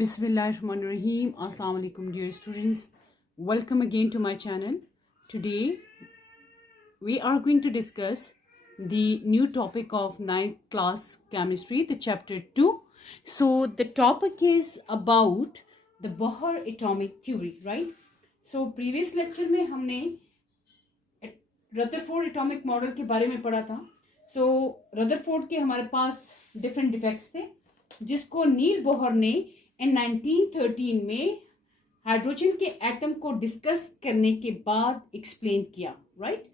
Bismillahirrahmanirrahim. Assalamu alaikum, dear students. Welcome again to my channel. Today we are going to discuss the new topic of 9th class chemistry, the chapter 2. So the topic is about the Bohr atomic theory, right? So previous lecture में हमने Rutherford atomic model के बारे में पढ़ा था. So Rutherford के हमारे पास different defects थे जिसको नील बोहर ने इन 1913 में हाइड्रोजन के एटम को डिस्कस करने के बाद एक्सप्लेन किया, राइट.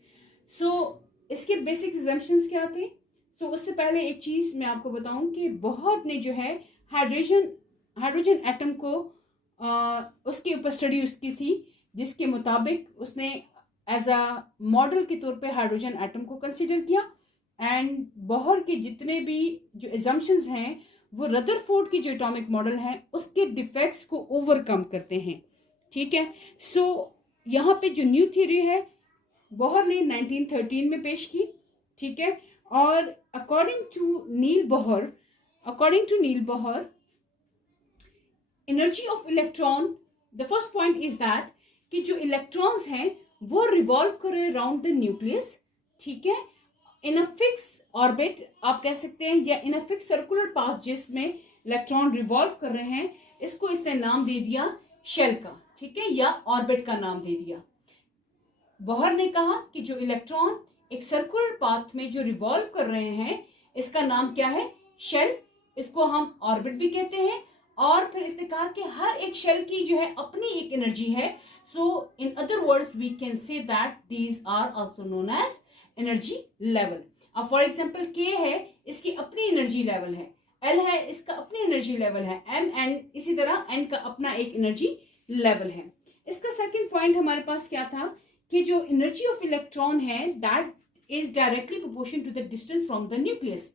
सो इसके बेसिक एग्जम्पशंस क्या थे. सो उससे पहले एक चीज़ मैं आपको बताऊं कि बोहर ने जो है हाइड्रोजन एटम को उसके ऊपर स्टडी उसकी थी जिसके मुताबिक उसने एज अ मॉडल के तौर पे हाइड्रोजन एटम को कंसिडर किया. एंड बोहर के जितने भी जो एजम्पशंस हैं वो रदरफोर्ड की जो एटॉमिक मॉडल है उसके डिफेक्ट्स को ओवरकम करते हैं, ठीक है. सो यहाँ पे जो न्यू थ्योरी है बोहर ने 1913 में पेश की, ठीक है. और according to Niels Bohr energy of electron, the first point is that कि जो इलेक्ट्रॉन्स हैं वो रिवॉल्व कर रहे अराउंड द न्यूक्लियस, ठीक है, इन अ फिक्स ऑर्बिट आप कह सकते हैं, या इन अ फिक्स सर्कुलर पाथ जिसमें इलेक्ट्रॉन रिवॉल्व कर रहे हैं. इसको इसने नाम दे दिया शेल का, ठीक है, या ऑर्बिट का नाम दे दिया. बोहर ने कहा कि जो इलेक्ट्रॉन एक सर्कुलर पाथ में जो रिवॉल्व कर रहे हैं इसका नाम क्या है, शेल. इसको हम ऑर्बिट भी कहते हैं. और फिर इसने कहा कि हर एक शेल की जो है अपनी एक एनर्जी है. So in other words we can say that these are also known as energy level. अब फॉर एग्जाम्पल के है, इसकी अपनी एनर्जी लेवल है. एल है, इसका अपनी एनर्जी लेवल है. एम एंड इसी तरह एन का अपना एक एनर्जी लेवल है. इसका सेकंड पॉइंट हमारे पास क्या था कि जो एनर्जी ऑफ इलेक्ट्रॉन है that is directly proportion to the distance from the nucleus.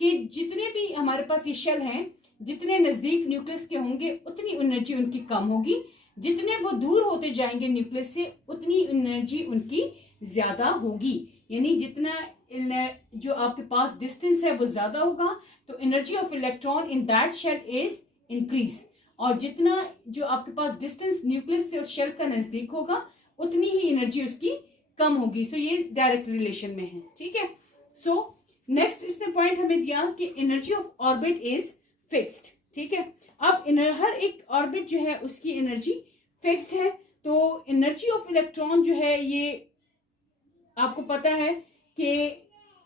कि जितने भी हमारे पास ये शेल हैं जितने नजदीक न्यूक्लियस के होंगे उतनी एनर्जी उनकी कम होगी. जितने वो दूर होते जाएंगे न्यूक्लियस से उतनी एनर्जी उनकी ज्यादा होगी. यानी जितना जो आपके पास डिस्टेंस है वो ज्यादा होगा तो energy of electron in that shell is increase. और जितना जो आपके पास डिस्टेंस न्यूक्लियस से उस शेल का नजदीक होगा उतनी ही एनर्जी उसकी कम होगी. सो ये डायरेक्ट रिलेशन में है, ठीक है. सो नेक्स्ट इसने पॉइंट हमें दिया कि energy of orbit is fixed, ठीक है. अब हर एक ऑर्बिट जो है उसकी एनर्जी फिक्स्ड है. तो एनर्जी ऑफ इलेक्ट्रॉन जो है ये आपको पता है कि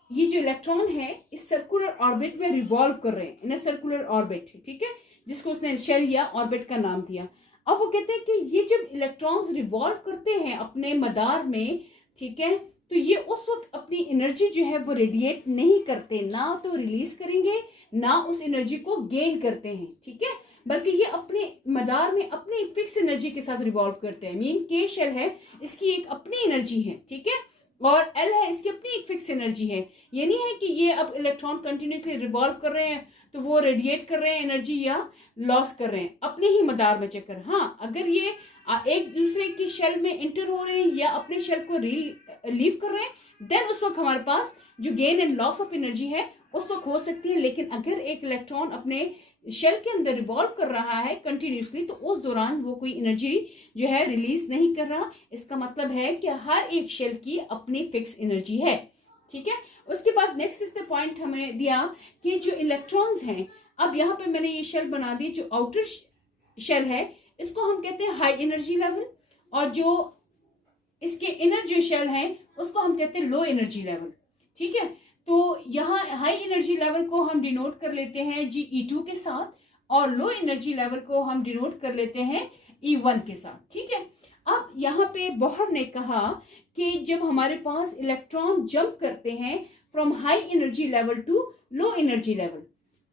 ये जो इलेक्ट्रॉन है इस सर्कुलर ऑर्बिट में रिवॉल्व कर रहे हैं इन अ सर्कुलर ऑर्बिट, ठीक है, जिसको उसने शेल या ऑर्बिट का नाम दिया. अब वो कहते हैं कि ये जब इलेक्ट्रॉन्स रिवॉल्व करते हैं अपने मदार में, ठीक है, तो ये उस वक्त अपनी एनर्जी जो है वो रेडिएट नहीं करते, ना तो रिलीज करेंगे ना उस एनर्जी को गेन करते हैं, ठीक है, बल्कि ये अपने मदार में अपनी फिक्स एनर्जी के साथ रिवॉल्व करते हैं. मीन के शेल है इसकी एक अपनी एनर्जी है, ठीक है, और एल है इसकी अपनी एक फिक्स एनर्जी है. ये नहीं है कि ये अब इलेक्ट्रॉन कंटिन्यूसली रिवॉल्व कर रहे हैं तो वो रेडिएट कर रहे हैं एनर्जी या लॉस कर रहे हैं अपने ही मदार में चक्कर. हाँ, अगर ये एक दूसरे की शेल में एंटर हो रहे हैं या अपने शेल को लीव कर रहे हैं देन उस वक्त हमारे पास जो gain and loss of energy है उस वक्त हो सकती है. लेकिन अगर एक इलेक्ट्रॉन अपने शेल के अंदर रिवॉल्व कर रहा है कंटिन्यूसली तो उस दौरान वो कोई एनर्जी जो है रिलीज नहीं कर रहा. इसका मतलब है कि हर एक शेल की अपनी फिक्स एनर्जी है, ठीक है. उसके बाद नेक्स्ट इसने पॉइंट हमें दिया कि जो इलेक्ट्रॉन्स हैं, अब यहाँ पे मैंने ये शेल बना दी, जो आउटर शेल है इसको हम कहते हैं हाई एनर्जी लेवल और जो इसके इनर जो शेल है उसको हम कहते हैं लो एनर्जी लेवल, ठीक है. तो यहाँ हाई एनर्जी लेवल को हम डिनोट कर लेते हैं GE2 के साथ और लो एनर्जी लेवल को हम डिनोट कर लेते हैं E1 के साथ, ठीक है. अब यहाँ पे बोहर ने कहा कि जब हमारे पास इलेक्ट्रॉन जंप करते हैं from high energy level to low energy level,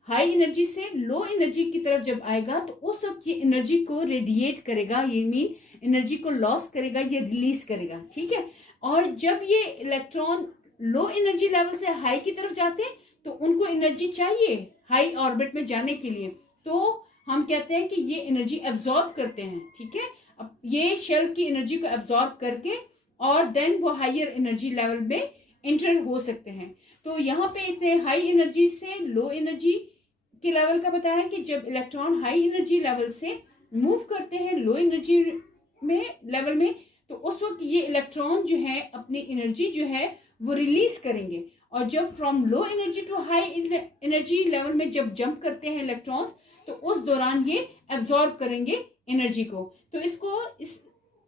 high energy से लो एनर्जी की तरफ जब आएगा तो उस वक्त ये एनर्जी को रेडिएट करेगा, ये मीन एनर्जी को लॉस करेगा, ये रिलीज करेगा, ठीक है. और जब ये इलेक्ट्रॉन लो एनर्जी लेवल से हाई की तरफ जाते हैं तो उनको एनर्जी चाहिए हाई ऑर्बिट में जाने के लिए, तो हम कहते हैं कि ये एनर्जी एब्जॉर्ब करते हैं, ठीक है. अब ये शेल की एनर्जी को एब्जॉर्ब करके और देन वो हायर एनर्जी लेवल में एंटर हो सकते हैं. तो यहाँ पे इसने हाई एनर्जी से लो एनर्जी के लेवल का बताया है कि जब इलेक्ट्रॉन हाई एनर्जी लेवल से मूव करते हैं लो एनर्जी में लेवल में, तो उस वक्त ये इलेक्ट्रॉन जो है अपनी एनर्जी जो है वो रिलीज करेंगे, और जब from low energy to high energy level में जब जंप करते हैं इलेक्ट्रॉन्स, तो उस दौरान ये एब्जॉर्ब करेंगे एनर्जी को। तो इसको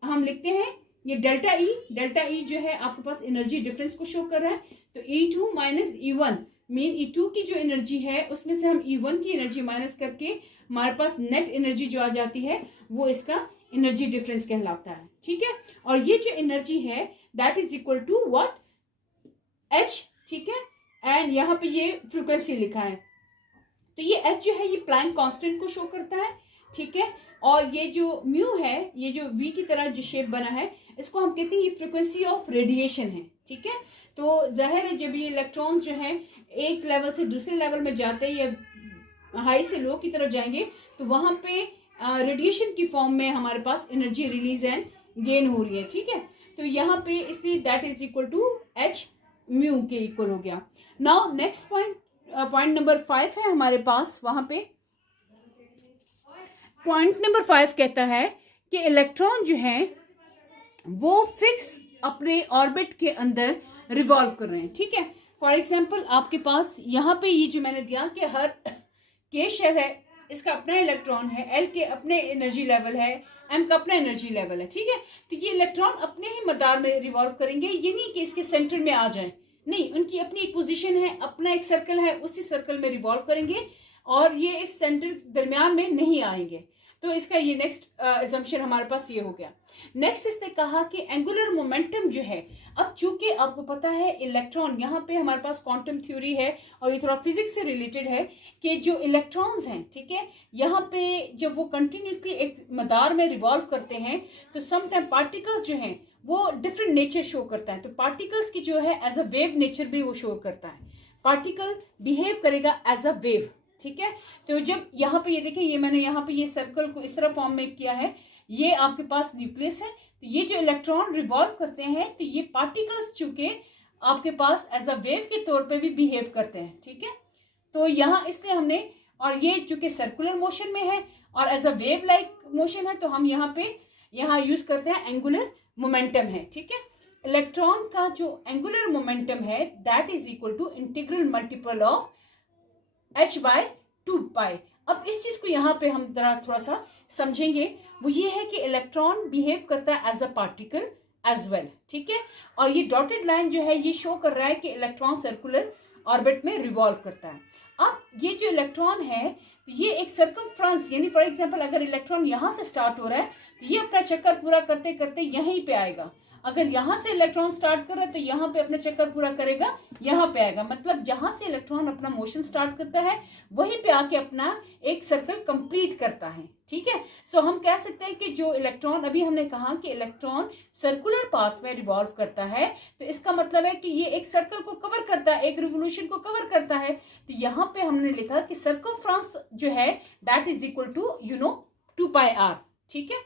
हम लिखते हैं ये डेल्टा ई जो है आपके पास एनर्जी डिफरेंस को शो कर रहा है। तो E2 minus E1 mean E2 की जो एनर्जी है उसमें से हम E1 की एनर्जी माइनस करके हमारे पास नेट एनर्जी जो आ जाती है वो इसका एनर्जी डिफरेंस कहलाता है। ठीक है, और ये जो एनर्जी है that is equal to what, H। ठीक है, एंड यहाँ पे ये फ्रीक्वेंसी लिखा है, तो ये H जो है ये प्लैंक कांस्टेंट को शो करता है। ठीक है, और ये जो म्यू है, ये जो V की तरह जो शेप बना है, इसको हम कहते हैं ये फ्रीक्वेंसी ऑफ रेडिएशन है। ठीक है, तो जाहिर है जब ये इलेक्ट्रॉन्स जो है एक लेवल से दूसरे लेवल में जाते हैं या हाई से लो की तरफ जाएंगे, तो वहां पे रेडिएशन की फॉर्म में हमारे पास एनर्जी रिलीज एंड गेन हो रही है। ठीक है, तो यहाँ पे इसलिए that is equal to H mu के इक्वल हो गया। नाउ नेक्स्ट पॉइंट नंबर 5 है हमारे पास, वहां पे पॉइंट नंबर 5 कहता है कि इलेक्ट्रॉन जो है वो फिक्स अपने ऑर्बिट के अंदर रिवॉल्व कर रहे हैं। ठीक है, फॉर एग्जाम्पल आपके पास यहाँ पे ये जो मैंने दिया कि हर K शेल है इसका अपना इलेक्ट्रॉन है, L के अपने एनर्जी लेवल है, M का अपना एनर्जी लेवल है। ठीक है, तो ये इलेक्ट्रॉन अपने ही मदार में रिवॉल्व करेंगे, ये नहीं कि इसके सेंटर में आ जाए, नहीं, उनकी अपनी एक पोजीशन है, अपना एक सर्कल है, उसी सर्कल में रिवॉल्व करेंगे और ये इस सेंटर दरमियान में नहीं आएंगे। तो इसका ये नेक्स्ट असम्पशन हमारे पास ये हो गया। नेक्स्ट इसने कहा कि एंगुलर मोमेंटम जो है, अब चूंकि आपको पता है इलेक्ट्रॉन, यहाँ पे हमारे पास क्वांटम थ्योरी है और ये थोड़ा फिजिक्स से रिलेटेड है कि जो इलेक्ट्रॉन्स हैं, ठीक है, यहाँ पे जब वो कंटिन्यूसली एक मदार में रिवॉल्व करते हैं तो सम टाइम पार्टिकल्स जो हैं वो डिफरेंट नेचर शो करता है। तो पार्टिकल्स की जो है एज अ वेव नेचर भी वो शो करता है, पार्टिकल बिहेव करेगा एज अ वेव। ठीक है, तो जब यहाँ पे ये देखें, ये मैंने यहाँ पे ये सर्कल को इस तरह फॉर्म में किया है, ये आपके पास न्यूक्लियस है, तो ये जो इलेक्ट्रॉन रिवॉल्व करते हैं तो ये पार्टिकल्स चूंकि आपके पास एज अ वेव के तौर पे भी बिहेव करते हैं। ठीक है, तो यहाँ इसलिए हमने, और ये चूंकि सर्कुलर मोशन में है और as a wave like motion है, तो हम यहाँ यूज करते हैं एंगुलर मोमेंटम है। ठीक है, इलेक्ट्रॉन का जो एंगुलर मोमेंटम है that is equal to integral multiple of h/2π। अब इस चीज को यहाँ पे हम थोड़ा सा समझेंगे, वो ये है कि इलेक्ट्रॉन बिहेव करता है as a particle as well. ठीक है, और ये डॉटेड लाइन जो है ये शो कर रहा है कि इलेक्ट्रॉन सर्कुलर ऑर्बिट में रिवॉल्व करता है। अब ये जो इलेक्ट्रॉन है ये एक सर्कमफ्रेंस, यानी फॉर एग्जांपल अगर इलेक्ट्रॉन यहाँ से स्टार्ट हो रहा है तो ये अपना चक्कर पूरा करते करते यहीं पे आएगा। अगर यहाँ से इलेक्ट्रॉन स्टार्ट कर रहा है तो यहाँ पे अपना चक्कर पूरा करेगा, यहाँ पे आएगा, मतलब जहां से इलेक्ट्रॉन अपना मोशन स्टार्ट करता है वहीं पे आके अपना एक सर्कल कंप्लीट करता है। ठीक है, सो हम कह सकते हैं कि जो इलेक्ट्रॉन, अभी हमने कहा कि इलेक्ट्रॉन सर्कुलर पाथ में रिवॉल्व करता है, तो इसका मतलब है कि ये एक सर्कल को कवर करता है, एक रिवोल्यूशन को कवर करता है। तो यहाँ पे हमने लिखा कि सर्कमफ्रेंस जो है that is equal to 2πr। ठीक है,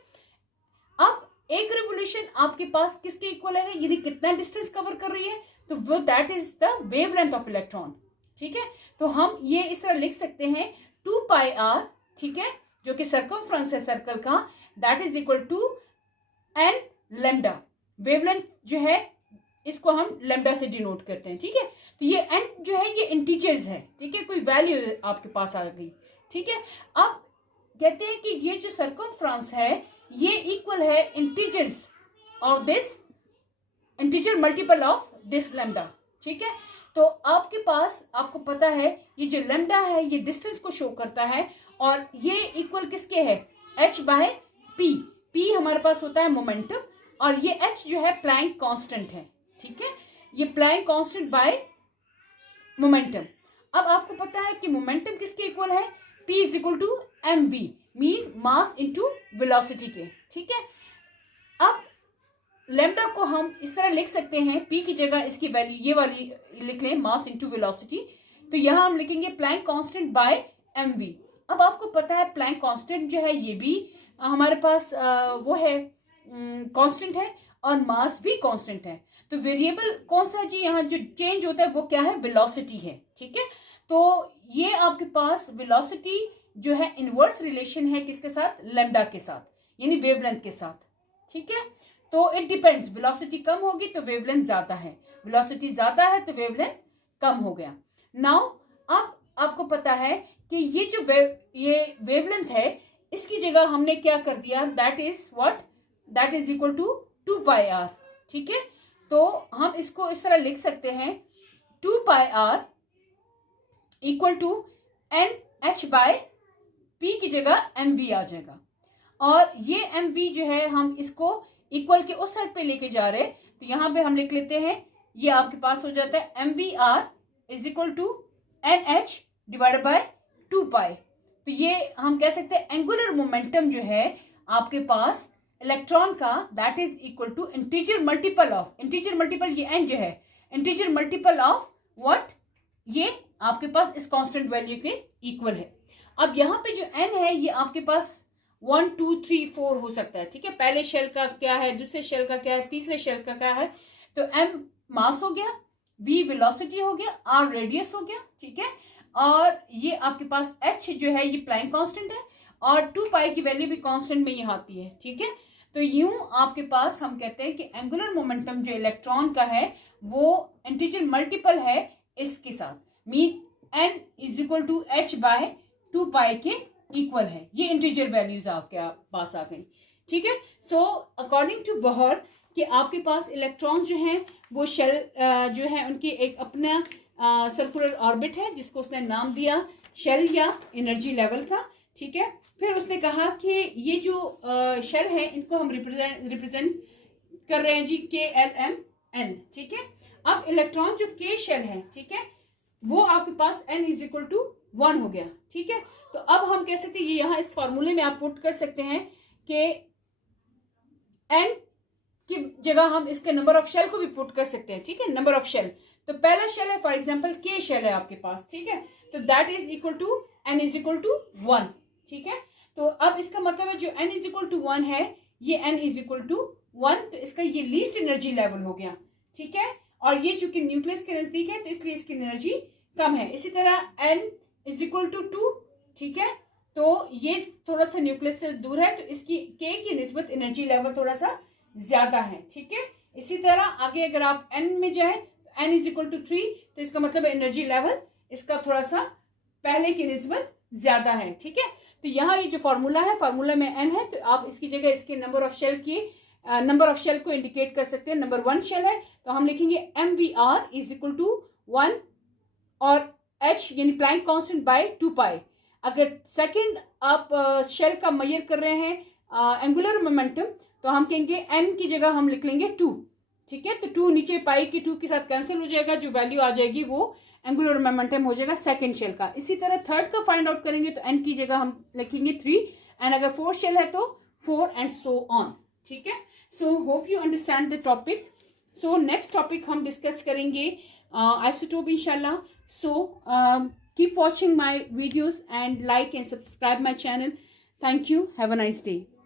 अब एक रिवोल्यूशन आपके पास किसके इक्वल है, यानी कितना डिस्टेंस कवर कर रही है, तो वो that is the wavelength of electron. ठीक है, तो हम ये इस तरह लिख सकते हैं 2πr, ठीक है, जो कि सर्कमफ्रेंस है सर्कल का, that is equal to n lambda. Wavelength जो है इसको हम लैम्डा से डिनोट करते हैं। ठीक है, तो ये n जो है ये इंटीजर्स है, ठीक है, कोई वैल्यू आपके पास आ गई। ठीक है, अब कहते हैं कि ये जो सर्कमफ्रेंस है ये इक्वल है integers of this, integer multiple of this lambda. ठीक है, तो आपके पास, आपको पता है ये जो लैम्डा है ये डिस्टेंस को शो करता है और ये इक्वल किसके है, h/p। p हमारे पास होता है मोमेंटम और ये h जो है प्लैंक कांस्टेंट है। ठीक है, ये प्लैंक कांस्टेंट बाय मोमेंटम। अब आपको पता है कि मोमेंटम किसके इक्वल है, p is equal to mv, mean mass into velocity के। ठीक है, अब लैम्डा को हम इस तरह लिख सकते हैं, p की जगह इसकी वैल्यू ये वाली लिख लें, मास इनटू वेलोसिटी, तो यहां हम लिखेंगे प्लैंक कांस्टेंट बाय mv। अब आपको पता है प्लैंक कांस्टेंट जो है ये भी हमारे पास वो है कांस्टेंट है, और मास भी कांस्टेंट है। तो वेरिएबल कौन सा जी यहाँ जो चेंज होता है वो क्या है, वेलोसिटी है, ठीक है। तो ये आपके पास वेलोसिटी जो है इनवर्स रिलेशन है किसके साथ, लैम्डा के साथ, यानी वेवलेंथ के साथ, ठीक है। तो इट डिपेंड्स, वेलोसिटी कम होगी तो वेवलेंथ ज्यादा है, वेलोसिटी ज्यादा है तो वेवलेंथ कम हो गया। नाउ अब आपको पता है कि ये जो ये वेवलेंथ है इसकी जगह हमने क्या कर दिया, that is what, that is equal to 2πr, ठीक है। तो हम इसको इस तरह लिख सकते हैं 2πr इक्वल टू NH/P की जगह mv आ जाएगा। और ये mv जो है हम इसको इक्वल के उस साइड पे लेके जा रहे हैं, तो यहां पे हम लिख लेते हैं, ये आपके पास हो जाता है mvr is equal to NH/2π। तो ये हम कह सकते हैं एंगुलर मोमेंटम जो है आपके पास इलेक्ट्रॉन का, that is equal to integer multiple of, integer multiple ये n जो है, इंटीजर मल्टीपल ऑफ व्हाट, ये आपके पास इस कांस्टेंट वैल्यू के इक्वल है। अब यहाँ पे जो n है ये आपके पास 1 2 3 4 हो सकता है, ठीक है। पहले शेल का क्या है, दूसरे शेल का क्या है, तीसरे शेल का क्या है। तो m मास हो गया, v वेलोसिटी हो गया, r रेडियस हो गया, ठीक है। और ये आपके पास h जो है ये प्लैंक कांस्टेंट है, और 2π की वैल्यू भी कांस्टेंट में ही आती है, ठीक है। तो यूं आपके पास हम कहते हैं कि एंगुलर मोमेंटम जो इलेक्ट्रॉन का है वो इंटीजर मल्टीपल है इसके साथ, mean n is equal to h/2π के इक्वल है। ये इंटीजर वैल्यूज आपके पास आ गई, ठीक है। सो अकॉर्डिंग टू बोहर कि आपके पास इलेक्ट्रॉन जो हैं वो शेल जो है उनकी एक अपना सर्कुलर ऑर्बिट है जिसको उसने नाम दिया शेल या एनर्जी लेवल का, ठीक है। फिर उसने कहा कि ये जो शेल है इनको हम रिप्रेजेंट कर रहे हैं जी KLMN, ठीक है। अब इलेक्ट्रॉन जो K शेल है, ठीक है, वो आपके पास n इज इक्वल टू 1 हो गया, ठीक है। तो अब हम कह सकते हैं ये यहाँ इस फॉर्मूले में आप पुट कर सकते हैं कि n की जगह हम इसके नंबर ऑफ शेल को भी पुट कर सकते हैं, ठीक है, नंबर ऑफ शेल। तो पहला शेल है फॉर एग्जांपल K शेल है आपके पास, ठीक है। तो that is equal to n is equal to 1, ठीक है। तो अब इसका मतलब है जो n इज इक्वल टू 1 है ये n इज इक्वल टू 1, तो इसका ये लीस्ट एनर्जी लेवल हो गया, ठीक है। और ये चूंकि न्यूक्लियस के नजदीक है तो इसलिए इसकी एनर्जी कम है। इसी तरह n इज इक्वल टू 2, ठीक है। तो ये थोड़ा सा न्यूक्लियस से दूर है तो इसकी K की निस्बत एनर्जी लेवल थोड़ा सा ज्यादा है, ठीक है। इसी तरह आगे अगर आप n में जाए n इज इक्वल टू 3 तो इसका मतलब एनर्जी लेवल इसका थोड़ा सा पहले की निस्बत ज्यादा है, ठीक है। तो यहाँ ये जो फॉर्मूला है, फॉर्मूला में n है, तो आप इसकी जगह इसके नंबर ऑफ शेल की नंबर ऑफ शेल को इंडिकेट कर सकते हैं। नंबर 1 शेल है तो हम लिखेंगे mvr इज इक्वल टू 1 और h यानी प्लैंक कांस्टेंट बाय 2π। अगर सेकंड आप शेल का मेजर कर रहे हैं एंगुलर मोमेंटम तो हम कहेंगे n की जगह हम लिख लेंगे 2, ठीक है। तो 2 नीचे पाई के 2 के साथ कैंसिल हो जाएगा, जो वैल्यू आ जाएगी वो एंगुलर मोमेंटम हो जाएगा सेकंड शेल का। इसी तरह थर्ड का फाइंड आउट करेंगे तो n की जगह हम लिखेंगे 3 एंड अगर फोर्थ शेल है तो 4 एंड सो ऑन, ठीक है। So hope you understand the topic. So next topic हम डिस्कस करेंगे आइसोटोप इंशाल्लाह। So keep watching my videos and like and subscribe my channel. Thank you, have a nice day.